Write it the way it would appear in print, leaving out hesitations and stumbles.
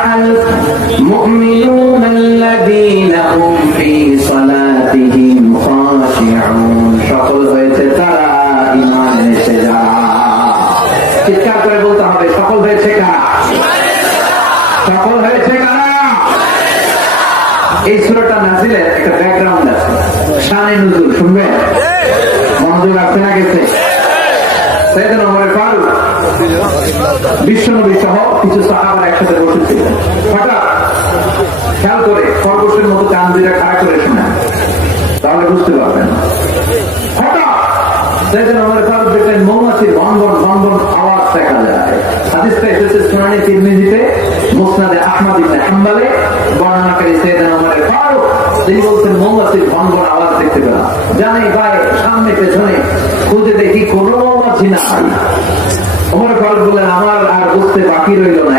আফলাহাল মুমিনুন আল্লাযীনা হুম ফী সালাতিহিম খাশিউন। সফল হয়েছে তারা ঈমান এনেছে যারা। চিৎকার করে বলতে হবে, সফল হয়েছে কারা? সফল হয়েছে কারা? এই সূরাটা নাযিলের একটা ব্যাকগ্রাউন্ড আছে, শানে নুজুল শুনবেন? মনোযোগ আছে না গেছে? সাইয়েদনা ওমর ফারুক বিশ্বনবী সহ কিছু সাহাবা একসাথে বসেছিলেন। হঠাৎ খেয়াল করে খরগোশের মতো কান দিয়ে খাড়া করে শোনেন, তাহলে বুঝতে পারবেন। হঠাৎ সাইয়েদনা ওমর ফারুক দেখলেন মৌমাছির ভনভন ভনভন আওয়াজ দেখা যায়। হাদিসটা এসেছে সুনানে তিরমিজিতে, মুসনাদে আহমদ ইবনে হাম্বলে। বর্ণনাকারী সাইয়েদনা ওমর ফারুক তিনি বলছেন মৌমাছির ভনভন আওয়াজ দেখতে পেলাম, জানি ভাই সামনে পেছনে খুঁজে দেখি কোনো মৌমাছি নাই। ওমর ফারুক বললেন আমার আর বুঝতে বাকি রইল না,